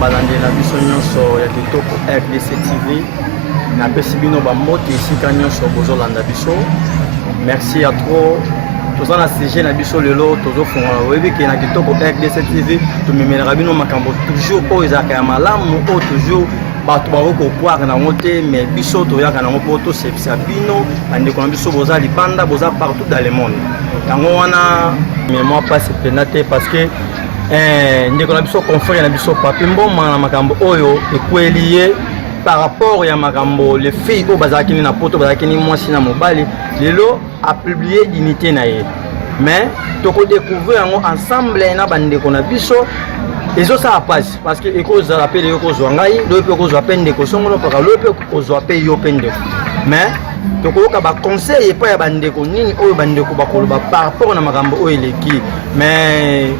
balandi na biso nyonso ya kitoko RDC TV na pesi bino ba mbote esika nyonso bozolanda biso. Merci à trop. Tous en sujet na biso lelo tozo funga webi ke na kitoko RDC TV tumemela bino makambo toujours o ezaka ya malamu o toujours bato baroko kwaka na ngote mais biso to yaka na ngopo to sepsa bino bande ko na biso boza libanda boza partout dans le monde. Yango wana mais moi pas c'est penate parce que ndeko na biso confrère na biso papi mboma na makambo oyo ekweliye par rapport ya makambo les filles au bazaki na poto bazaki ni mwasi na mobali lelo a publié unité na ye mais toko découvrir yango ensemble na bandeko na biso ezo ça passe parce que ekoza rappelle yo kozwa ngai do pe kozwa pende ko songolo paka lo pe kozwa pe yo pende mais toko ka ba conseil pa ya bandeko nini oyo bandeko bakoloba par rapport na makambo oyo eleki mais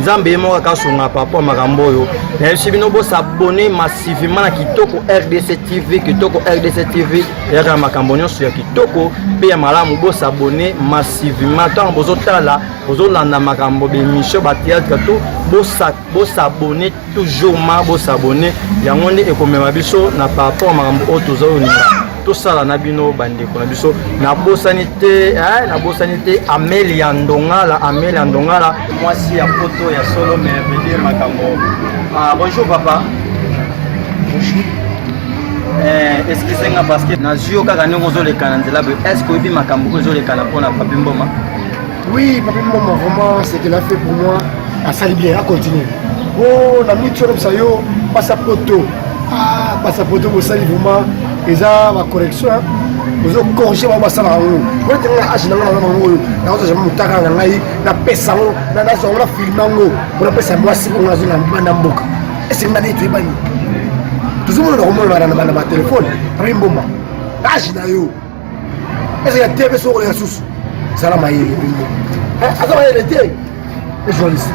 nzambe mo ka sunga par rapport makambo oyo et si bino bo s'abonner massivement na kitoko RDC TV kitoko RDC TV ya ka makambo nyonso ya kitoko pe ya malamu bo s'abonner massivement tant bozo tala bozo landa makambo be mission ba théâtre to bo s'abonner toujours ma bo s'abonner yango nde ekomema biso na par rapport makambo oyo tozo ni tout ça la nabino bandeko na biso na bosanité Amélia Ndongala moi si à photo ya solo mais venir makambo. Bonjour papa. Bonjour. Excusez-moi parce que nazio kaka ndongo zo le kanandela est-ce que obi makambo zo le kana pona papi mboma? Oui, papi mboma vraiment c'est qu'il a fait pour moi à salir bien à continuer. Oh la mutuelle ça yo passe à photo. Passe à photo pour salir vraiment eza ma correction ozo corriger ba basala ngo ko tenga ashina ngana ngo na ozo jamu mutaka na ngai na pesa ngo na so na film ngo pour pesa mwasi ngo ngazo na banda mboka ese ngani tu ibani tuzumo na komona na ba telefone pa mboma ashina yo ese ya tebe so ya susu salama yele azama yele te journaliste.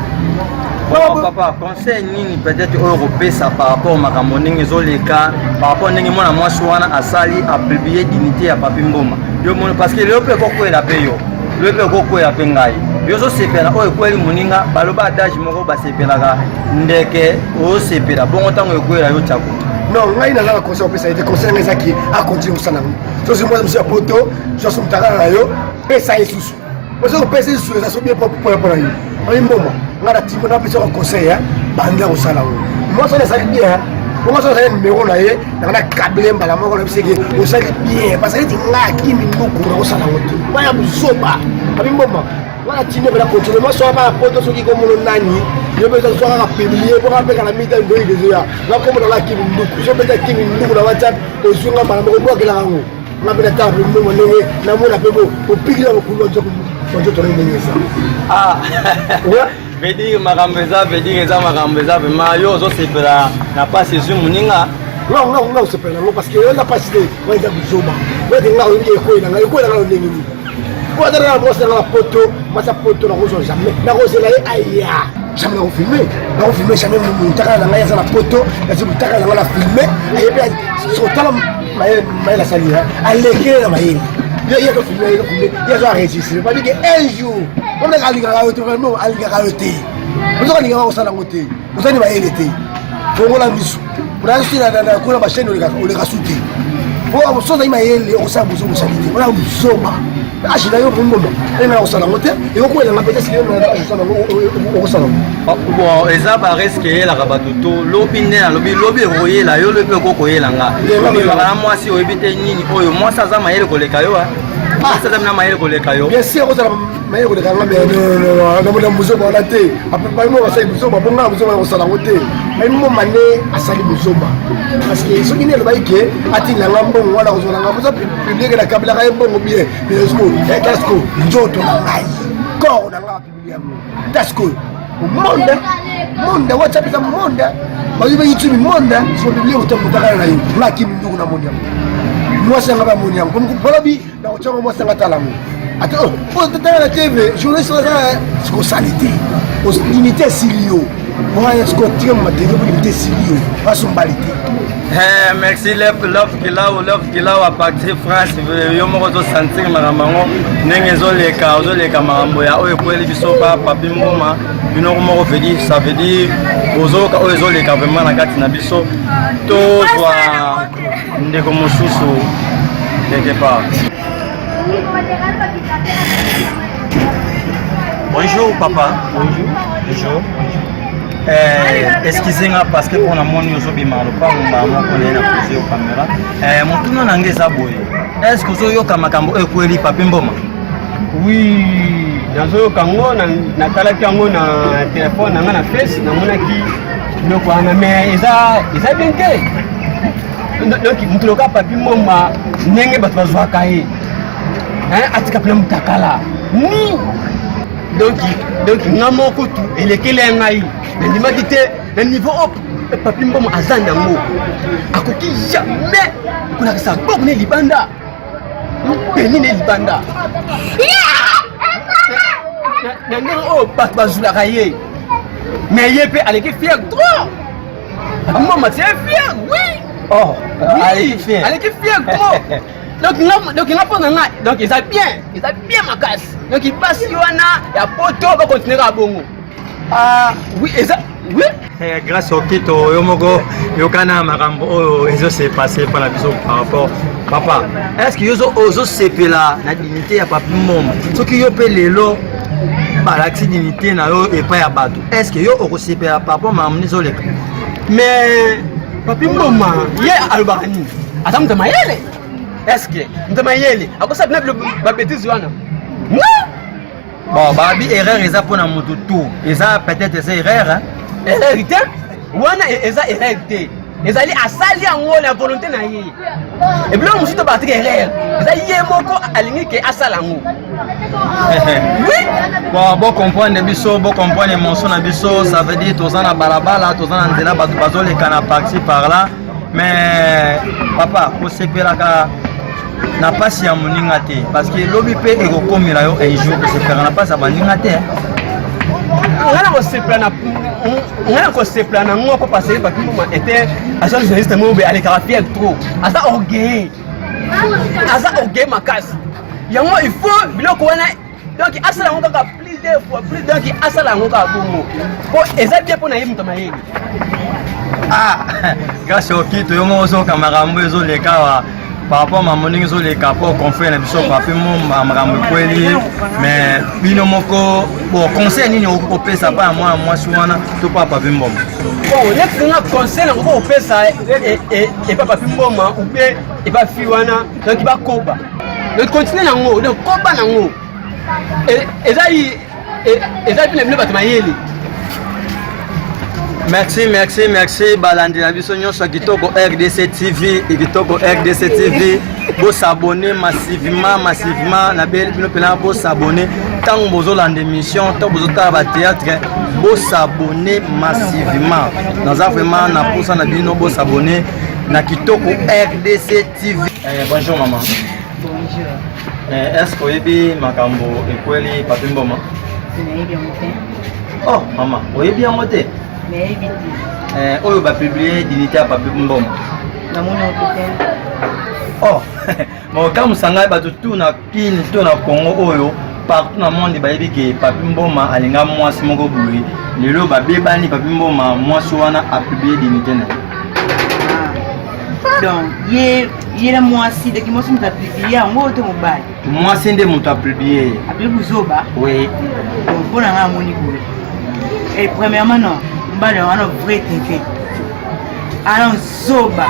Bon, papa, conseil nini peut-être européen ça par rapport à makambo ndenge zoleka par rapport ndenge mwana mwasi wana asali a publier dignité ya papi mboma yo mono parce que le pe koko ela pe yo le pe koko ya pe ngai yo zo sepela o ekweli muninga baloba adage moko ba sepelaka ndeke o sepela bongo tango ekwela yo chako non ngai na la conseil opesa ite conseil ngezaki a continuer usana so si moi monsieur poto so so mutaka na yo pesa yesusu ozo pesa yesusu za so bien pour yo ali mboma ngara timo na pesa conseil ya banda usala ngo moi ça ça bien moi ça ça numéro na ye na câble mbala moko na biseki usali bien parce que tinga kimi nduku na usala ngo baya busoba ali mboma ngara timo bela continuer moi so ba poto so ki ko mono nani yo pesa so ka publier pour ka peka la mita ndo idezoya na ko mono la kimi nduku so pesa kimi nduku na WhatsApp to sunga mbala moko kwa kila ngo na bela table mboma nenge na mona pebo opikira ko kulo joko ojo to nenge ça ouais Vedir makambeza vedir eza makambeza vraiment yo zo sepela na passe zu muninga non sepela ngo parce que yo na passe de wa eza buzoba wa dinga ngi ko ina ngai ko ina ngo ndingi ko dara mo sa la poto masa poto na rozo jamais na rozo la aya jamais na filmer jamais mu taka na ngai za la poto na zu taka na la filmer aye pe so tala mai la salia aleke na mai yo ko filmer yo zo enregistrer pas dire un jour on a gagné la route vraiment à la route vous avez gagné au salon côté vous avez pas été pour la mission pour acheter la couleur ma chaîne on les rasuter pour ça il m'a yélé on s'est besoin de saliter on a besoin ah je d'ailleurs pour le moment et là au salon côté et on peut la peut-être au salon bon eza ba risque la rabatuto lobine na lobi royer la yo le pe ko koyela nga lobi ba moi si obite nini oyo moi ça za ma yele ko le kayo ça za na ma yele ko le kayo bien sûr on mais on est quand même non muso ba la te après pas moi ça muso ba bonga muso ba sala wote mais mo mané asali muso ba parce que ce qui n'est le baïke ati la ngambo wala ko nga muso publier la kabla ka bongo bien mais est-ce que njoto na ngai ko na la publier mo tasco monde WhatsApp za monde ba YouTube monde so publier utamutaka na hiyo lakini ndugu na monde moi ça va mon yam comme bolobi na ochongo moi ça ngatalango attends pour te la TV journaliste ça salité aux unité silio Moi, est-ce que tu as dit que tu es sérieux? Pas son balité. Merci l'offre qu'il a à partir France. Yo mo zo sentir marambango ndenge zoleka marambo ya oyo kweli biso pa papi mboma bino mo vedi ça veut dire ozoka oyo zoleka vraiment na kati na biso to zwa ndeko mosusu quelque part. Bonjour papa. Bonjour. Excusez-moi parce que pour la monnaie aujourd'hui pas on connaît la prise au caméra. Mon tournon n'angeza boy. Est-ce que vous yoka makambo ekweli papi mboma? Oui, dans kango na tala kango na téléphone na face na monaki loko ana mais eza bien que. Donc mutuloka papi mboma ndenge bato bazwaka ye. Atika pele mutakala. Ni donc ngamoko tu elekele ngai. Il m'a dit le niveau up, papi mboma azandango. Akoki jamais kuna kisa bobne libanda. Penine libanda. Nanga oh pas bazula kaye. Mais yé aleki fier trop. Mboma c'est fier, oui. Oh, aleki fier trop. Donc il n'a pas donc il a bien ma casse. Donc il passe yoana ya poto va continuer à bongo. Ah oui, oui. Grâce au Kito, Yomogo, Yokana Marambo, ils ont passé par la vision par rapport. Papa, est-ce que vous avez osé la dignité à Papi Mboma? Ce qui est les lots, la dignité n'a pas à battre. Est-ce que vous avez osé par rapport à Mamni Zolek? Mais Papi Mboma, il y a Albarani. Attends, tu m'as yélé. Est-ce que tu m'as yélé? À quoi ça venait la bêtise, Johanna? Non! Bon, Babi, erreur, ils ont pour la moto tout. Ils ont peut-être des erreurs, hein? Hérité? Wana eza hérité. Ezali asali yango la volonté na ye. Et puis là on s'est battu erreur. Ezali ye moko alingi ke asala yango. Oui. Bon comprendre biso, bon comprendre émotion na biso, ça veut dire tous na balabala, tous na nzela bato bazole kana parti par là. Mais papa, ko sepelaka na pasi ya moninga te parce que lobi pe ekokomela yo un jour ko sepelaka na pasi ya moninga te. On a se planer moi pour passer parce que moi était à chaque journaliste moi be aller caractère trop asa orgueil ma casse ya moi il faut biloko wana donc asala ngo ka plusieurs fois plus donc asala ngo ka bongo pour eza bien pour na yimto mayeli grâce au Kito yo mo zo kamarambo ezo leka par rapport à mon zo les capots qu'on fait na biso papi mboma makambo kweli mais bino moko bon conseil nini okopesa pa moi swana to pa papi mboma bon les conseil na okopesa et pa papi mboma ou bien et pas fiwana donc il va koba donc continuer nango donc koba nango et ça bien bato mayeli. Merci balandi na biso nyonso kitoko RDC TV kitoko RDC TV bo s'abonner massivement na bino pena bo s'abonner tant bozo lande émission tant bozo ta ba théâtre bo s'abonner massivement dans vraiment na posa na bino bo s'abonner na kitoko RDC TV. Bonjour maman. Bonjour. Est-ce que oyebi makambo ekweli papi mboma? Oh maman, oyebi yango te? Oyo ba publier dignité à papi mboma. Na mona peut-être. Oh, mon cas musanga ba tout na kini to na Congo oyo partout na monde ba yebi ke papi mboma alinga mwasi moko boui. Lelo ba bebani papi mboma mwasi wana a publier dignité na. Donc, il a mwasi de qui mwasi m'a publié en gros to mobile. Mwasi nde muta publier. Appelez Buzoba. Oui. Donc, pour na moni boui. Et premièrement non. On a vrai tinté. Alors zoba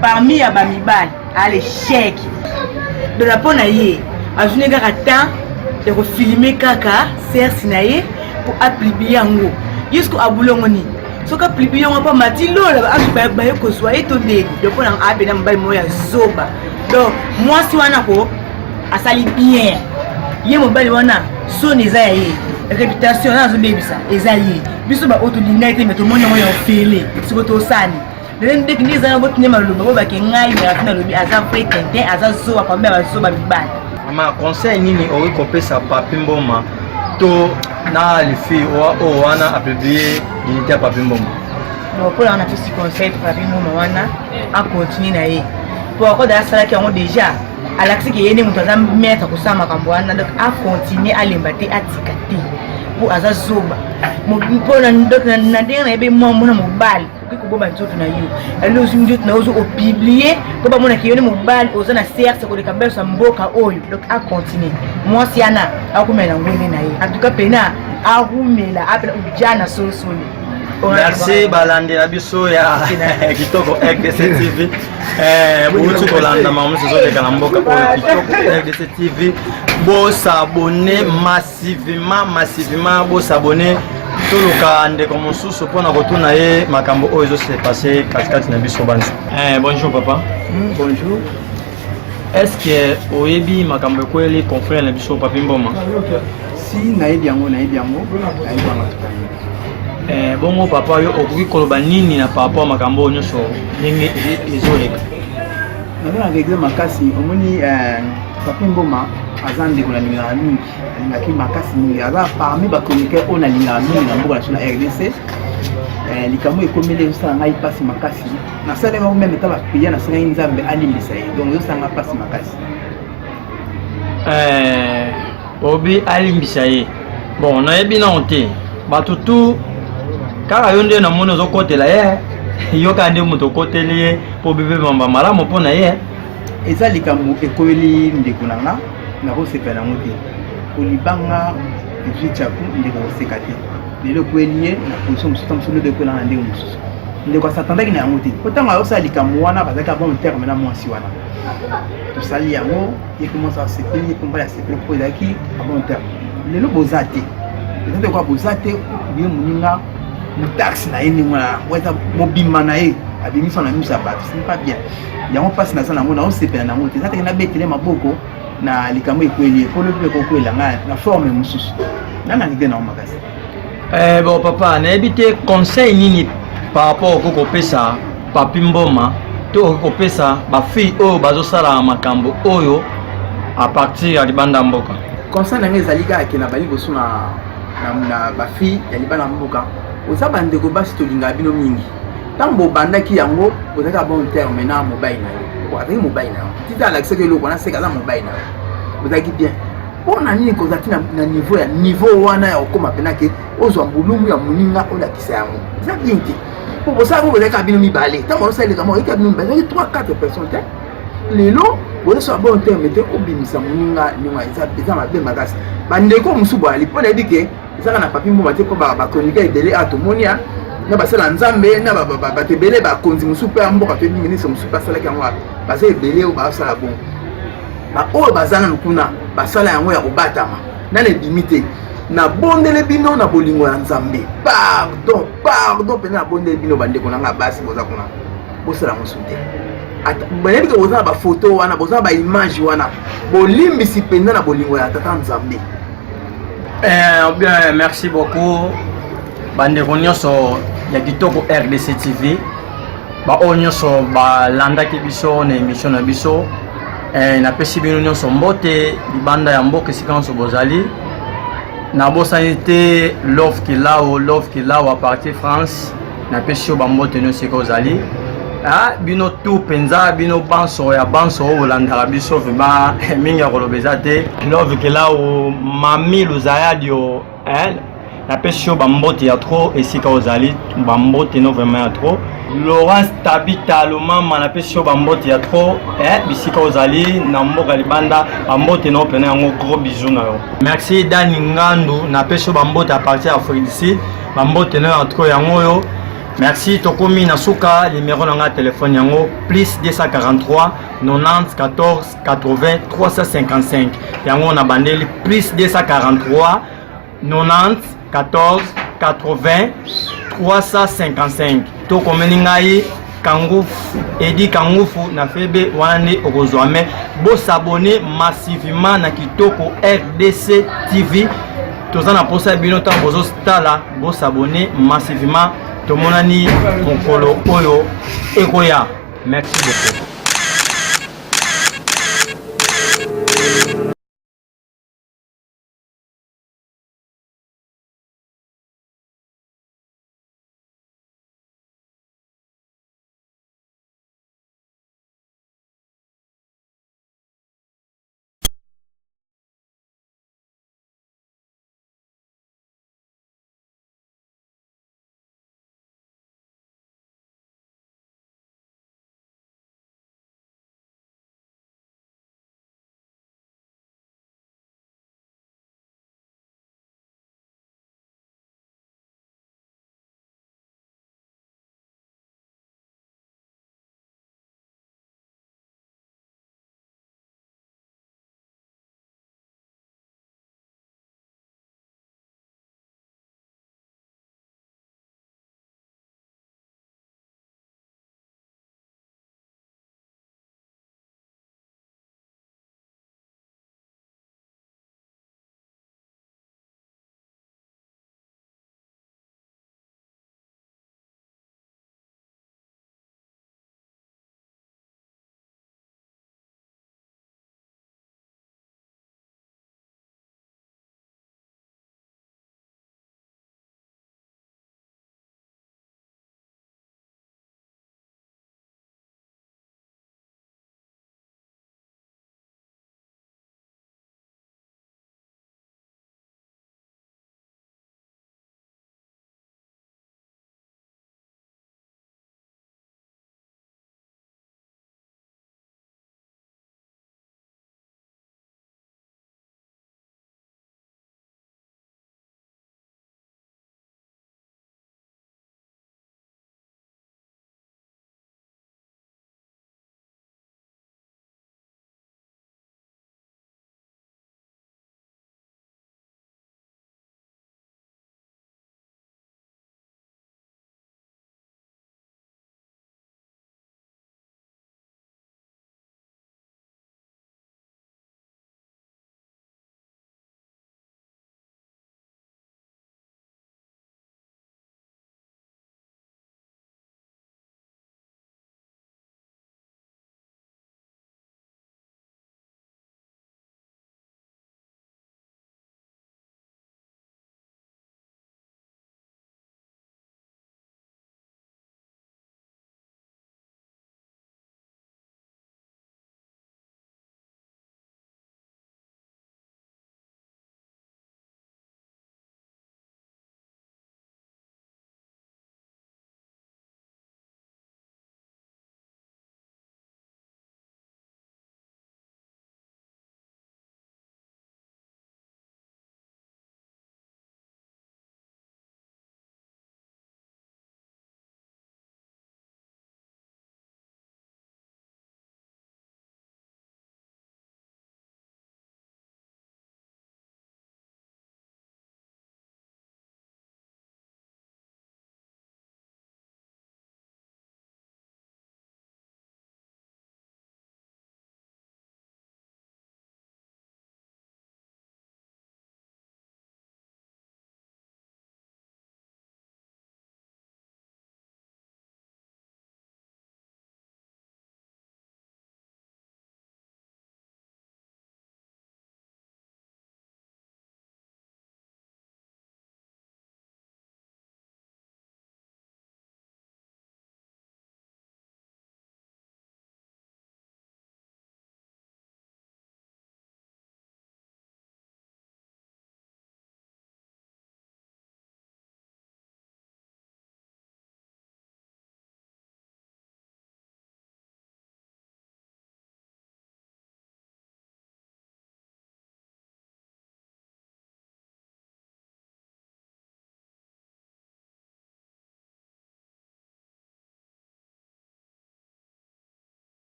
parmi ya bamibali à l'échec de la ponaye a journée garata et ko filmer kaka serre sinaye pour appliquer yango jusqu'au abulongoni so ka appliquer yango pa matilo la ba ko soye to de pona abena mbali moya zoba donc moi si wana ko asali bien ye mobali wana so neza ye réputation na zo bebisa ezali biso ba autolinga ete meto monya moya ofele siko to sani le ndeki ndiza na botinye maluba bo ba ke ngai na fina lobi aza fréquenté aza zo ba kwamba ba zo ba bibali. Mama conseil nini ori kopesa papi mboma to na les filles o wana a publié unité à Papi Mboma. Bon pour on a fait ce conseil pour Papi Mboma wana a continuer na ye. Pour encore dans ça qui ont déjà à l'accès qui est né mutuaza mettre ko sama kambo wana donc a continuer à l'embêter à tikati. Pour azazoba. Mo pona donc na ndenge na ebe mo na mobile. Ko bomba nzoto na yo. Elle aussi nzoto na ozo publier ko ba mona ki yone mobile ozo na CRC ko de kabel sa mboka oyo donc a continuer. Moi si ana akumela ngwene na ye. En tout cas pena arumela apela ujana solo. Merci balandela biso ya kitoko RDC TV. Butu kolanda mamu sezo de kalamboka po kitoko RDC TV. Bo s'abonner massivement bo s'abonner toluka ndeko mosusu pona kotuna ye makambo oyo ezo se passer katikati na biso banzi. Bonjour papa. Bonjour. Est-ce que oyebi makambo kweli confrère na biso Papi Mboma? Si nayebi yango. Bongo papa yo okoki koloba nini na papa makambo nyonso ndenge ezoleka? Na regle makasi omoni Papi Mboma azande ko na lingana mingi alingaki makasi mingi aza parmi ba chroniqueur on a lingana mingi na mboka na RDC likambo ekomele usala ngai pasi makasi na sala ngo même ta ba priya na sala nzambe alimbisa ye donc yo sanga pasi makasi obi alimbisa ye bon na yebi na onte batutu kaka yo nde na mona zokotela ye yo kande muto koteli ye po bebe mamba malamu pona ye eza likambo ekomeli ndeko nanga na kosepela yango te olibanga ezichaku ndeko koseka te lelo kweli ye na position mosusu de kola na ndeko mosusu ndeko asatandaki na yango te potanga ayosala likambo wana bazalaki bon terme na mwasi wana tosali yango ye commence à sepeli komba ya sepeli po ezalaki bon terme lelo boza te eza te kwa boza te biye moninga mutaxi na ye ndenge wana weza mobima na ye abimisa na miso ya bato ce n'est pas bien yango mpasi naza nango naosepela nango te eza teke nabetele maboko na likambo ekweli ekolo mpe kokwela ngai na forme mosusu nanga lide nango makasi. Bon papa nayebi te conseil nini par rapport okokopesa Papi Mboma to okokopesa bafille oyo bazosala makambo oyo a partir ya libanda mboka? Conseil na ngai ezali kaka ke na baliboso na bafille ya libanda mboka oza bandeko basi tolingaka bino mingi ntango bobandaki yango ozalaki bon terme na mobile na yo azalaki mobile na yo tita alakisaki eloko wana seka aza mobile na yo ozalaki bien mpona nini kozala ti na niveau wana ya okoma mpena ke ozwa mbulumu ya moninga olakisa yango eza bien te po bosalaka bozalaki bino mibale ntango osaleleka mo oyaki bino mibale ezalaki 3-4 personnes te lelo bozosala bon terme te obimisa moninga ndenge eza mabe makasi bandeko mosusu boali mpo nayebi ke ezaka na Papi Mboma te mpo bachroniqueur ebele a tomoni na basala nzambe na bato ebele bakonzi mosusu mpe ya mboka toyebi ministre mosusu mpe asalaki yango baza ebele oyo basala bongo oyo baza nanu kuna basala yango ya kobatama nana ebimi te nabondele bino na bolingo ya nzambe pardon mpena nabondele bino bandeko nanga basi boza kuna bosala mosusu te bayebi ke boza na bafoto wana boza na baimage wana bolimbisi mpenza na bolingo ya tata nzambe. Bien, merci beaucoup. Bandeko nyonso ya kitoko RDC TV. Ba o nyonso ba landaki biso na émission na biso. Na pesi bino nyonso mbote libanda ya mboka esika nyonso bozali. Na bosani te love kilao à partir France. Na pesi yo ba mbote nyonso esika ozali. Bino tout penza bino banso olandaka biso vraiment mingi ya kolobeza te love kilao mami luzayadi yo napesi yo bambote ya trop esika ozali bambote no vraiment ya trop Laurence Tabita Lomama napesi yo bambote ya trop bisika ozali na mboka libanda bambote no pena yango gros bisous na yo. Merci Dani Ngandu napesi yo bambote à partir ya Afrique du Sud bambote no ya trop yango yo. Merci Tokomi Nasuka, numéro de téléphone yango plus 243 90 14 80 355. Yango na bandeli plus 243 90 14 80 355. Tokomeni ngai Kangouf Edi Kangouf na febe wana okozwame bo s'abonner massivement na kitoko RDC TV. Tozana posa bino ta bozo stala bo s'abonner massivement. Tomonani mokolo oyo ekoya. Merci beaucoup.